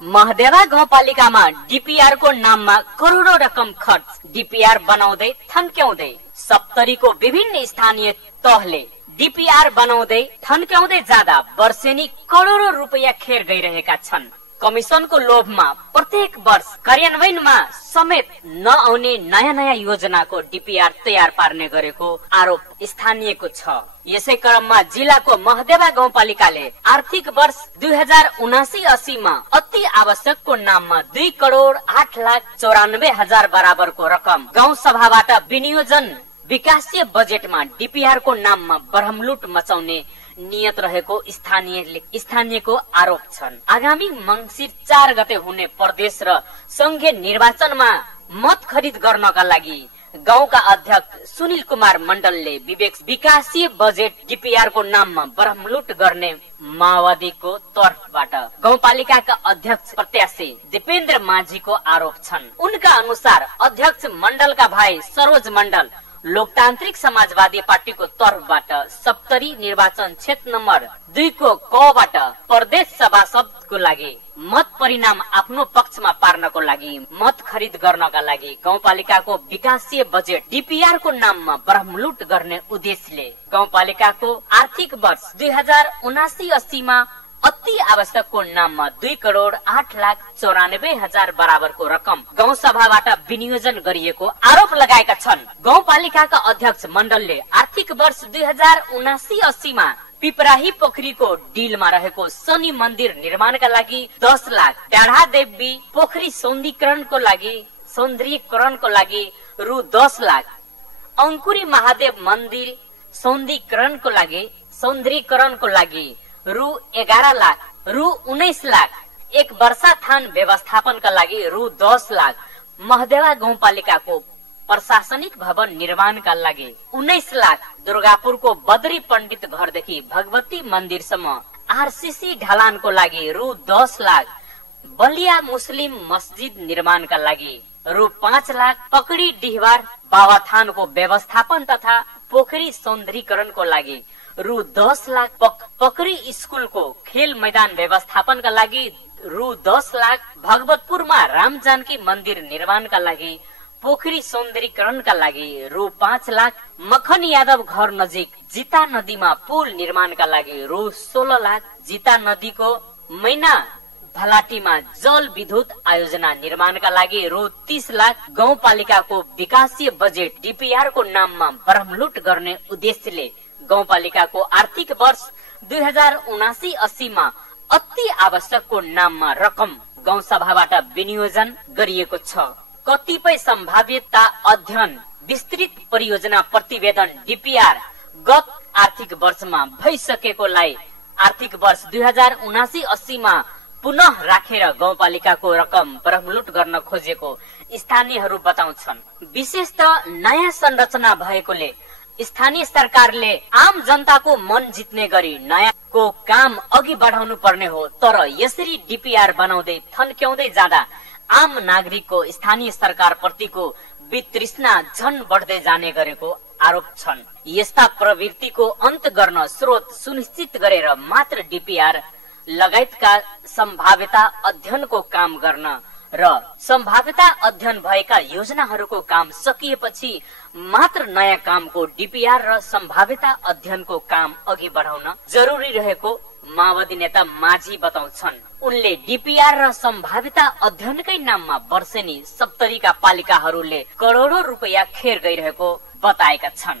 महदेवा गाउँपालिकामा डीपीआर को नाममा करोडौं रकम खर्च, डीपीआर बनाउँदै थन्क्याउँदै। सप्तरीको विभिन्न स्थानीय तहले डीपीआर बनाउँदै थन्क्याउँदै जाँदा वर्षेनी करोडौं रुपैयाँ खेर गइरहेका छन्। कमिसनको लोभमा प्रत्येक वर्ष कार्यान्वयनमा समेत नआउने नयाँ योजनाको डीपीआर तयार पार्ने गरेको आरोप स्थानीयको छ। यसै क्रममा जिल्लाको महदेवा गाउँपालिकाले आर्थिक वर्ष 2079-80 मा अति आवश्यकको नाममा 2,08,94,000 बराबरको रकम गाउँ सभाबाट विनियोजन विकासीय बजेटमा डीपीआर को नाममा बरहमलुट मचाउने नियत रहेको स्थानीयको आरोप छन्। आगामी मंसिर 4 गते हुने प्रदेश र संघीय निर्वाचनमा मत खरिद गर्नका लागि गाउँका अध्यक्ष सुनिल कुमार मण्डलले विकासीय बजेट डीपीआर को नाममा बरहमलुट गर्ने माओवादीको तर्फबाट गाउँपालिकाका अध्यक्ष प्रत्याशी दिपेन्द्र माझीको आरोप छन्। उनका अनुसार अध्यक्ष मण्डलका भाइ सरोज मण्डल लोकतान्त्रिक समाजवादी पार्टीको तर्फबाट सप्तरी निर्वाचन क्षेत्र नम्बर 2 को कबाट प्रदेश सभासदको लागि मत परिणाम आफ्नो पक्षमा पार्नको लागि मत खरिद गर्नका लागि गाउँपालिकाको विकासीय बजेट डीपीआर को नाममा बरहमलुट गर्ने उद्देश्यले गाउँपालिकाको आर्थिक वर्ष 2079-80 मा अति आवश्यकको नाममा 2,08,94,000 बराबरको रकम गाउँ सभाबाट विनियोजन गरिएको आरोप लगाएका छन्। गाउँपालिकाका अध्यक्ष मण्डलले आर्थिक वर्ष 2079-80 मा पिपराही पोखरीको डिलमा रहेको शनि मन्दिर निर्माणका लागि 10 लाख, डाँडा देवी पोखरी सौन्दर्यीकरणको लागि रु 10 लाख, अंकुरी महादेव मन्दिर सौन्दर्यीकरणको लागि रु 11 लाख, रु 19 लाख, एक वर्षा थान व्यवस्थापनका लागि रु 10 लाख, महदेवा गाउँपालिकाको प्रशासनिक भवन निर्माणका लागि 19 लाख, दुर्गापुरको बद्री पण्डित घरदेखि भगवती मन्दिरसम्म आरसीसी ढलानको लागि रु 10 लाख, बलिया मुस्लिम मस्जिद निर्माणका लागि रु 5 लाख, पकडी डिहवार बाबाथानको व्यवस्थापन तथा पोखरी सौन्दर्यीकरणको लागि रु 10 लाख, पकरी स्कुलको खेल मैदान व्यवस्थापनका लागि रु 10 लाख, भगवतपुरमा राम जानकी मन्दिर निर्माणका लागि पोखरी सौन्दर्यीकरणका लागि रु 5 लाख, मखन यादव घर नजिक जिता नदीमा पुल निर्माणका लागि रु 16 लाख, जिता नदीको मैना भलाटीमा जल विद्युत आयोजना निर्माणका लागि रु 30 लाख, गाउँपालिकाको विकासीय बजेट डीपीआर को नाममा बरहमलुट गर्ने उद्देश्यले गाउँपालिकाको आर्थिक वर्ष 2079-80 मा अति आवश्यकको नाममा रकम गाउँ सभाबाट विनियोजन गरिएको छ। कतिपय सम्भाव्यता अध्ययन विस्तृत परियोजना प्रतिवेदन डीपीआर गत आर्थिक वर्षमा भइसकेकोलाई आर्थिक वर्ष 2079-80 मा पुनः राखेर गाउँपालिकाको रकम बरहमलुट गर्न खोजेको स्थानीयहरू बताउँछन्। विशेषतः नयाँ संरचना भएकोले स्थानीय सरकारले आम जनताको मन जित्ने गरी नयाँको काम अघि बढाउनु पर्ने हो, तर यसरी डीपीआर बनाउँदै थन्क्याउँदै जाँदा आम नागरिकको स्थानीय सरकार प्रतिको वितृष्णा झन बढ्दै जाने गरेको आरोप छन्। यस्ता प्रवृत्तिको अन्त गर्न स्रोत सुनिश्चित गरेर मात्र डीपीआर लगायतका सम्भाव्यता अध्ययनको काम गर्न र सम्भाव्यता अध्ययन भएका योजनाहरूको काम सकिएपछि मात्र नयाँ कामको डीपीआर र सम्भाव्यता अध्ययनको काम अघि बढाउन जरुरी रहेको माओवादी नेता माझी बताउँछन्। उनले डीपीआर र सम्भाव्यता अध्ययनकै नाममा वर्षेनी सप्तरीका पालिकाहरूले करोडौं रुपैयाँ खेर गइरहेको बताएका छन्।